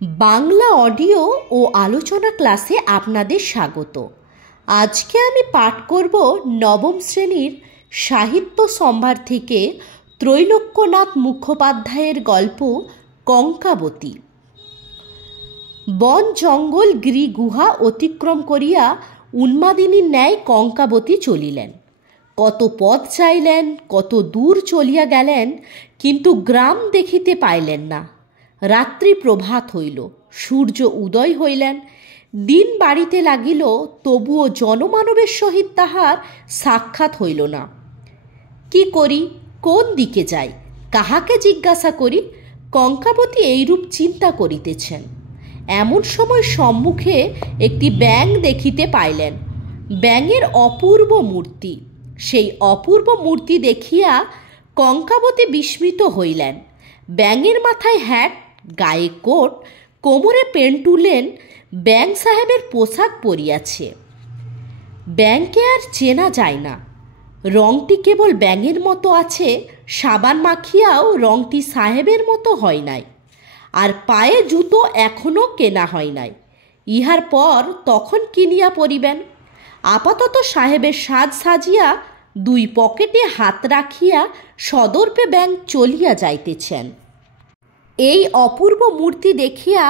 Bangla audio ও আলোচনা ক্লাসে আপনাদের স্বাগত। আজকে আমি পাঠ করব নবম শ্রেণীর সাহিত্য সম্ভার থেকে ত্রৈলোক্যনাথ মুখোপাধ্যায়ের গল্প কঙ্কাবতী। বন জঙ্গল গিরি গুহা অতিক্রম করিয়া উন্মাদিনীর ন্যায় কঙ্কাবতী চলিলেন। কত পথ চাইলেন, কত দূর চলিয়া গেলেন, কিন্তু গ্রাম দেখিতে পাইলেন না। রাত্রি প্রভাত হইল, সূর্য উদয় হইলেন, দিন বাড়িতে লাগিল, তবুও জনমানবের সহিত তাহার সাক্ষাৎ হইল না। কি করি, কোন দিকে যাই, কাহাকে জিজ্ঞাসা করি? কঙ্কাবতী এইরূপ চিন্তা করিতেছেন। এমন সময় সম্মুখে একটি ব্যাঙ দেখিতে পাইলেন। ব্যাঙের অপূর্ব মূর্তি। সেই অপূর্ব মূর্তি দেখিয়া কঙ্কাবতী বিস্মিত হইলেন। ব্যাঙের মাথায় হ্যাট, গায়ে কোট, কোমরে পেন্টুলেন, ব্যাঙ সাহেবের পোশাক পরিয়াছে। ব্যাঙকে আর চেনা যায় না। রংটি কেবল ব্যাঙের মতো আছে, সাবান মাখিয়াও রংটি সাহেবের মতো হয় নাই। আর পায়ে জুতো এখনও কেনা হয় নাই। ইহার পর তখন কিনিয়া পরিবেন। আপাতত সাহেবের সাজ সাজিয়া দুই পকেটে হাত রাখিয়া সদর্পে ব্যাঙ চলিয়া যাইতেছেন। এই অপূর্ব মূর্তি দেখিয়া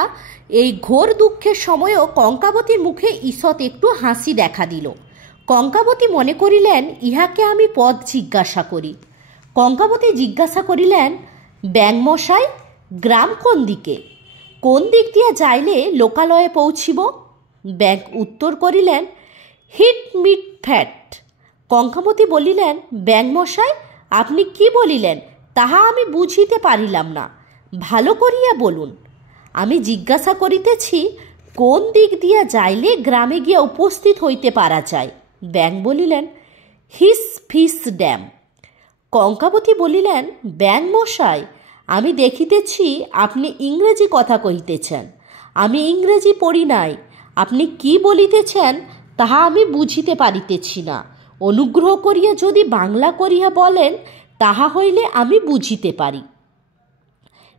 এই ঘোর দুঃখের সময়ও কঙ্কাবতীর মুখে ঈষৎ একটু হাসি দেখা দিল। কঙ্কাবতী মনে করিলেন, ইহাকে আমি পথ জিজ্ঞাসা করি। কঙ্কাবতী জিজ্ঞাসা করিলেন, ব্যাঙমশাই, গ্রাম কোন দিকে? কোন দিক দিয়া যাইলে লোকালয়ে পৌঁছিব? ব্যাঙ উত্তর করিলেন, হিট মিট ফ্যাট। কঙ্কাবতী বলিলেন, ব্যাঙমশাই, আপনি কি বলিলেন তাহা আমি বুঝিতে পারিলাম না, ভালো করিয়া বলুন। আমি জিজ্ঞাসা করিতেছি, কোন দিক দিয়া যাইলে গ্রামে গিয়া উপস্থিত হইতে পারা যায়? ব্যাঙ বলিলেন, হিস ফিস ড্যাম। কঙ্কাবতী বলিলেন, ব্যাঙমশাই, আমি দেখিতেছি আপনি ইংরেজি কথা কহিতেছেন। আমি ইংরেজি পড়ি নাই। আপনি কি বলিতেছেন তাহা আমি বুঝিতে পারিতেছি না। অনুগ্রহ করিয়া যদি বাংলা করিয়া বলেন, তাহা হইলে আমি বুঝিতে পারি।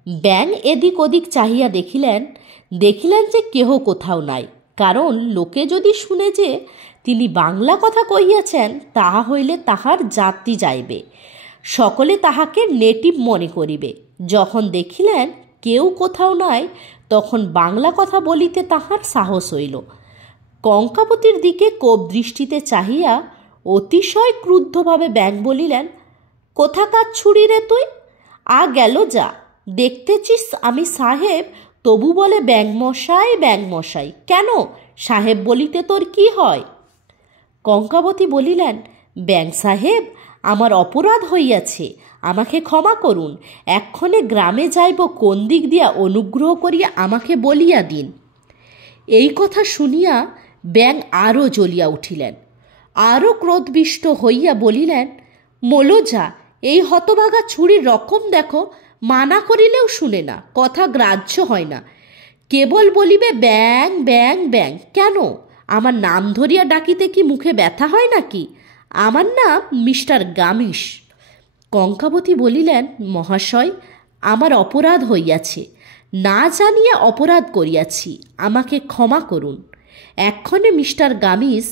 ব্যাঙ এদিক ওদিক চাহিয়া দেখিলেন যে কেহ কোথাও নাই। কারণ লোকে যদি শুনে যে তিনি বাংলা কথা কহিয়াছেন, তাহা হইলে তাহার জাতি যাইবে, সকলে তাহাকে নেটিভ মনে করিবে। যখন দেখিলেন কেউ কোথাও নাই, তখন বাংলা কথা বলিতে তাহার সাহস হইল। কঙ্কাবতীর দিকে কোপ দৃষ্টিতে চাহিয়া অতিশয় ক্রুদ্ধভাবে ব্যাঙ বলিলেন, কোথাকার ছুরি রে তুই? আ গেল যা। দেখতেছিস আমি সাহেব, তবু বলে ব্যাঙমশাই ব্যাঙমশাই। কেন, সাহেব বলিতে তোর কি হয়? কঙ্কাবতী বলিলেন, ব্যাঙ সাহেব, আমার অপরাধ হইয়াছে, আমাকে ক্ষমা করুন। এক্ষণে গ্রামে যাইব কোন দিক দিয়া, অনুগ্রহ করিয়া আমাকে বলিয়া দিন। এই কথা শুনিয়া ব্যাঙ আরও জ্বলিয়া উঠিলেন। আরও ক্রোধবিষ্ট হইয়া বলিলেন, মোলজা, এই হতভাগা ছুরির রকম দেখো, মানা করিলেও শুনে না, কথা গ্রাহ্য হয় না, কেবল বলিবে ব্যাঙ ব্যাঙ ব্যাঙ। কেন, আমার নাম ধরিয়া ডাকিতে কি মুখে ব্যথা হয় নাকি? আমার নাম মিস্টার গামিস। কঙ্কাবতী বলিলেন, মহাশয়, আমার অপরাধ হইয়াছে, না জানিয়া অপরাধ করিয়াছি, আমাকে ক্ষমা করুন। এক্ষণে মিস্টার গামিস,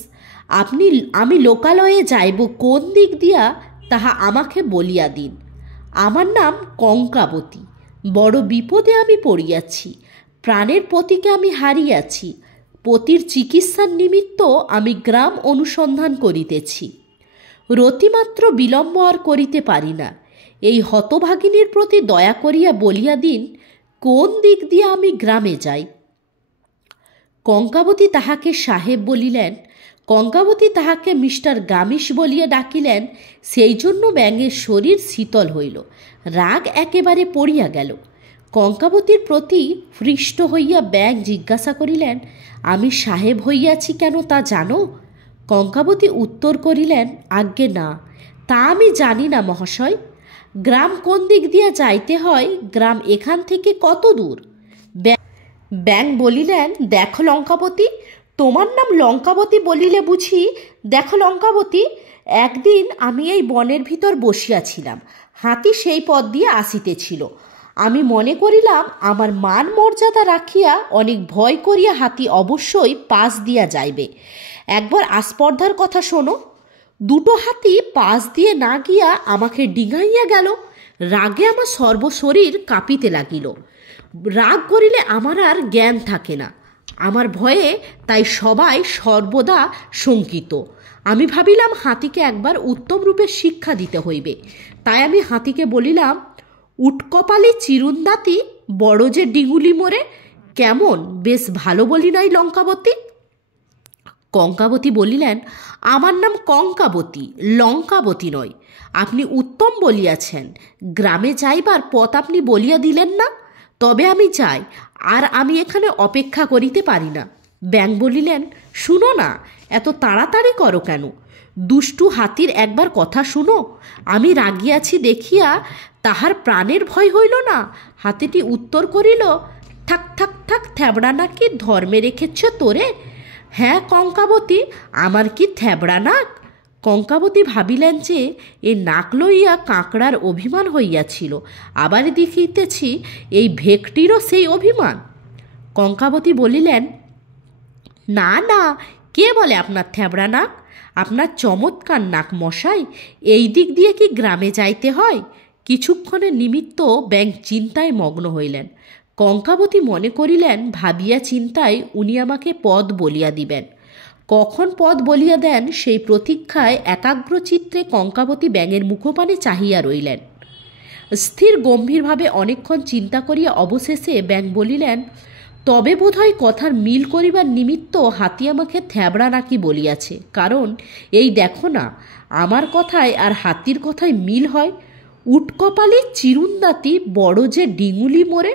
আমি লোকালয়ে যাইব কোন দিক দিয়া, তাহা আমাকে বলিয়া দিন। আমার নাম কঙ্কাবতী। বড় বিপদে আমি পড়িয়াছি, প্রাণের পতিকে আমি হারিয়াছি। পতির চিকিৎসার নিমিত্ত আমি গ্রাম অনুসন্ধান করিতেছি। রতিমাত্র বিলম্ব আর করিতে পারি না। এই হতভাগিনীর প্রতি দয়া করিয়া বলিয়া দিন, কোন দিক দিয়ে আমি গ্রামে যাই। কঙ্কাবতী তাহাকে সাহেব বলিলেন। কঙ্কাবতী তাহাকে মিস্টার গামিস বলিয়া ডাকিলেন। সেই জন্য ব্যাঙের শরীর শীতল হইল, রাগ একেবারে পড়িয়া গেল। কঙ্কাবতীর প্রতি হৃষ্ট হইয়া ব্যাঙ জিজ্ঞাসা করিলেন, আমি সাহেব হইয়াছি কেন তা জানো? কঙ্কাবতী উত্তর করিলেন, আজ্ঞে না, তা আমি জানি না মহাশয়। গ্রাম কোন দিক দিয়া যাইতে হয়? গ্রাম এখান থেকে কত দূর? ব্যাঙ বলিলেন, দেখো লঙ্কাবতী, তোমার নাম লঙ্কাবতী বলিলে বুঝি? দেখো লঙ্কাবতী, একদিন আমি এই বনের ভিতর বসিয়াছিলাম, হাতি সেই পথ দিয়ে আসিতেছিল। আমি মনে করিলাম আমার মান মর্যাদা রাখিয়া অনেক ভয় করিয়া হাতি অবশ্যই পাশ দিয়া যাইবে। একবার আস্পর্ধার কথা শোনো। দুটো হাতি পাশ দিয়ে না গিয়া আমাকে ডিঙাইয়া গেল। রাগে আমার সর্বশরীর কাঁপিতে লাগিল। রাগ করিলে আমার আর জ্ঞান থাকে না। আমার ভয়ে তাই সবাই সর্বদা শঙ্কিত। আমি ভাবিলাম হাতিকে একবার উত্তম রূপে শিক্ষা দিতে হইবে। তাই আমি হাতিকে বলিলাম, উটকপালি চিরুন্দাতি বড় যে ডিঙুলি মোরে, কেমন বেশ ভালো বলি নাই লঙ্কাবতী? কঙ্কাবতী বলিলেন, আমার নাম কঙ্কাবতী, লঙ্কাবতী নয়। আপনি উত্তম বলিয়াছেন, গ্রামে যাইবার পথ আপনি বলিয়া দিলেন না। তবে আমি যাই, আর আমি এখানে অপেক্ষা করিতে পারি না। ব্যাং বলিলেন, শুনো না, এত তাড়াতাড়ি করো কেন? দুষ্টু হাতির একবার কথা শুনো। আমি রাগিয়াছি দেখিয়া তাহার প্রাণের ভয় হইল না। হাতিটি উত্তর করিল, থাক থাক থাক, থ্যাবড়া নাকি ধর্মে রেখেছ তোরে? হ্যাঁ কঙ্কাবতী, আমার কি থ্যাবড়া নাক? কঙ্কাবতী ভাবিলেন যে এ নাক লইয়া কাঁকড়ার অভিমান হইয়াছিল, আবার দেখিতেছি এই ভেকটিরও সেই অভিমান। কঙ্কাবতী বলিলেন, না না, কে বলে আপনার থ্যাবড়া নাক? আপনার চমৎকার নাক মশাই, এই দিক দিয়ে কি গ্রামে যাইতে হয়? কিছুক্ষণের নিমিত্ত ব্যাং চিন্তায় মগ্ন হইলেন। কঙ্কাবতী মনে করিলেন, ভাবিয়া চিন্তায় উনি আমাকে পদ বলিয়া দিবেন। কখন পদ বলিয়া দেন সেই প্রতীক্ষায় একাগ্রচিত্তে কঙ্কাবতী ব্যাঙের মুখপানে চাহিয়া রইলেন। স্থির গম্ভীরভাবে অনেকক্ষণ চিন্তা করিয়া অবশেষে ব্যাং বলিলেন, তবে বোধহয় কথার মিল করিবার নিমিত্ত হাতি আমাকে থ্যাবড়া নাকি বলিয়াছে। কারণ এই দেখো না, আমার কথায় আর হাতির কথায় মিল হয়। উটকপালি চিরুন্দাতি বড় যে ডিঙুলি মোরে,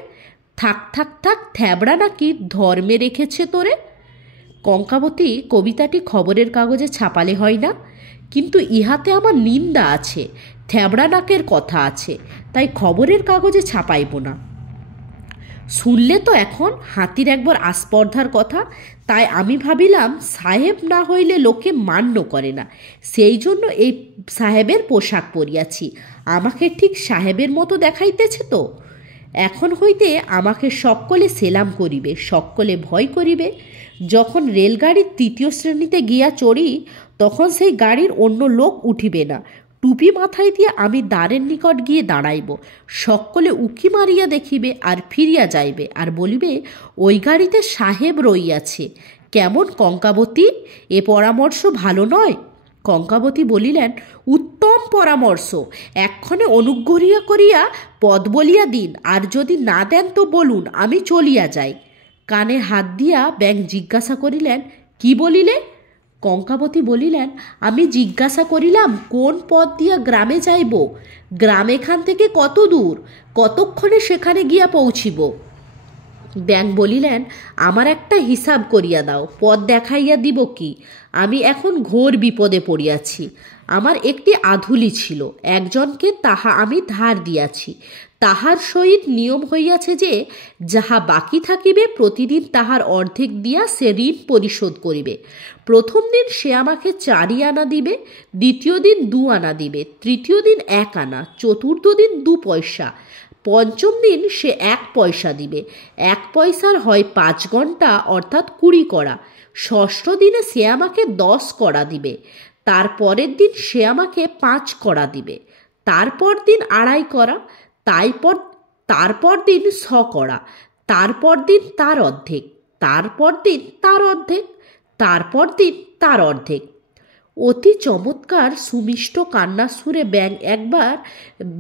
থাক থাক থাক, থ্যাবড়া নাকি ধর্মে রেখেছে তোরে। কঙ্কাবতী কবিতাটি খবরের কাগজে ছাপালে হয় না, কিন্তু ইহাতে আমার নিন্দা আছে, থ্যাবড়া নাকের কথা আছে, তাই খবরের কাগজে ছাপাইব না। শুনলে তো এখন হাতির একবার আস্পর্ধার কথা, তাই আমি ভাবিলাম সাহেব না হইলে লোকে মান্য করে না, সেই জন্য এই সাহেবের পোশাক পরিয়াছি। আমাকে ঠিক সাহেবের মতো দেখাইতেছে তো। এখন হইতে আমাকে সকলে সেলাম করিবে, সকলে ভয় করিবে। যখন রেলগাড়ির ৩য় শ্রেণীতে গিয়া চড়ি, তখন সেই গাড়ির অন্য লোক উঠিবে না। টুপি মাথায় দিয়ে আমি দ্বারের নিকট গিয়ে দাঁড়াইব। সকলে উকি মারিয়া দেখিবে আর ফিরিয়া যাইবে, আর বলিবে, ওই গাড়িতে সাহেব রইয়াছে। কেমন কঙ্কাবতী, এ পরামর্শ ভালো নয়? কঙ্কাবতী বলিলেন, উত্তম পরামর্শ। এক্ষণে অনুগ্রহ করিয়া পদ বলিয়া দিন, আর যদি না দেন তো বলুন, আমি চলিয়া যাই। কানে হাত দিয়া ব্যাং জিজ্ঞাসা করিলেন, কি বলিলে? কঙ্কাবতী বলিলেন, আমি জিজ্ঞাসা করিলাম কোন পথ দিয়া গ্রামে যাইব? গ্রাম এখান থেকে কত দূর? কতক্ষণে সেখানে গিয়া পৌঁছিব? ব্যাং বলিলেন, আমার একটা হিসাব করিয়া দাও, পথ দেখাইয়া দিব কি? আমি এখন ঘোর বিপদে পড়িয়াছি। আমার একটি আধুলি ছিল, একজনকে তাহা আমি ধার দিয়াছি। তাহার সহিত নিয়ম হইয়াছে যে যাহা বাকি থাকিবে প্রতিদিন তাহার অর্ধেক দিয়া সে ঋণ পরিশোধ করিবে। প্রথম দিন সে আমাকে 4 আনা দিবে, দ্বিতীয় দিন 2 আনা দিবে, তৃতীয় দিন 1 আনা, চতুর্থ দিন 2 পয়সা, পঞ্চম দিন সে 1 পয়সা দিবে। 1 পয়সার হয় 5 ঘন্টা, অর্থাৎ 20 কড়া। ষষ্ঠ দিনে সে আমাকে 10 কড়া দিবে। তারপরের দিন সে আমাকে 5 কড়া দিবে। তারপর দিন 2.5 কড়া, তারপর দিন 6 কড়া, তারপর দিন তার অর্ধেক, তারপর দিন তার অর্ধেক, তারপর দিন তার অর্ধেক। অতি চমৎকার সুমিষ্ট কান্নার সুরে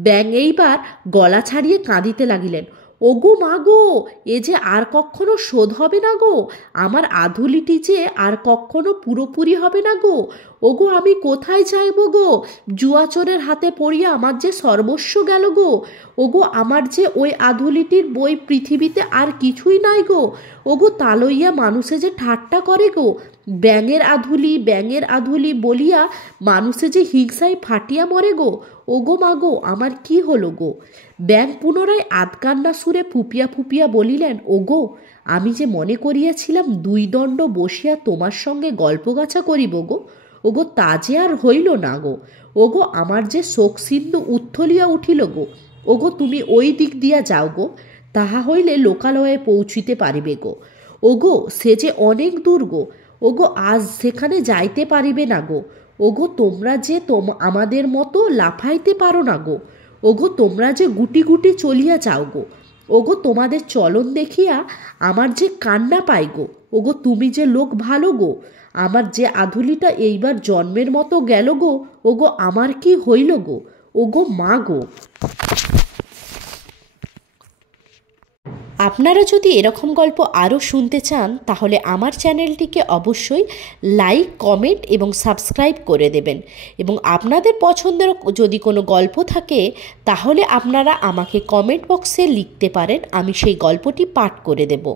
ব্যাং এইবার গলা ছাড়িয়ে কাঁদিতে লাগিলেন। ওগো মা গো, এ যে আর কখনো শোধ হবে না গো, আমার আধুলিটি যে আর কখনো পুরোপুরি হবে না গো। ওগো আমি কোথায় যাইব গো? জুয়াচোরের হাতে পড়িয়া আমার যে সর্বস্ব গেল গো। ওগো আমার যে ওই আধুলিটির বই পৃথিবীতে আর কিছুই নাই গো। ওগো তা লইয়া মানুষে যে ঠাট্টা করে গো। ব্যাঙের আধুলি, ব্যাঙের আধুলি বলিয়া মানুষে যে হিংসায় ফাটিয়া মরে গো। ওগো মা গো, আমার কি হলো গো? ব্যাং পুনরায় আধকান্না সুরে ফুপিয়া ফুপিয়া বলিলেন, ওগো আমি যে মনে করিয়াছিলাম 2 দণ্ড বসিয়া তোমার সঙ্গে গল্পগাছা করিব গো, ওগো তা যে আর হইল না গো। ওগো আমার যে শোক সিন্ধু উত্থলিয়া উঠিল গো। ওগো তুমি ওই দিক দিয়া যাও গো, তাহা হইলে লোকালয়ে পৌঁছিতে পারিবে গো। ওগো সে যে অনেক দূর গো, ওগো আজ সেখানে যাইতে পারিবে না গো। ওগো তোমরা যে আমাদের মতো লাফাইতে পারো না গো। ওগো তোমরা যে গুটি গুটি চলিয়া যাও গো। ওগো তোমাদের চলন দেখিয়া আমার যে কান্না পাই গো। ওগো তুমি যে লোক ভালো গো, আমার যে আধুলিটা এইবার জন্মের মতো গেল গো। ওগো আমার কি হইল গো, ওগো মা গো। আপনারা যদি এরকম গল্প আরও শুনতে চান তাহলে আমার চ্যানেলটিকে অবশ্যই লাইক, কমেন্ট এবং সাবস্ক্রাইব করে দেবেন। এবং আপনাদের পছন্দের যদি কোনো গল্প থাকে তাহলে আপনারা আমাকে কমেন্ট বক্সে লিখতে পারেন, আমি সেই গল্পটি পাঠ করে দেব।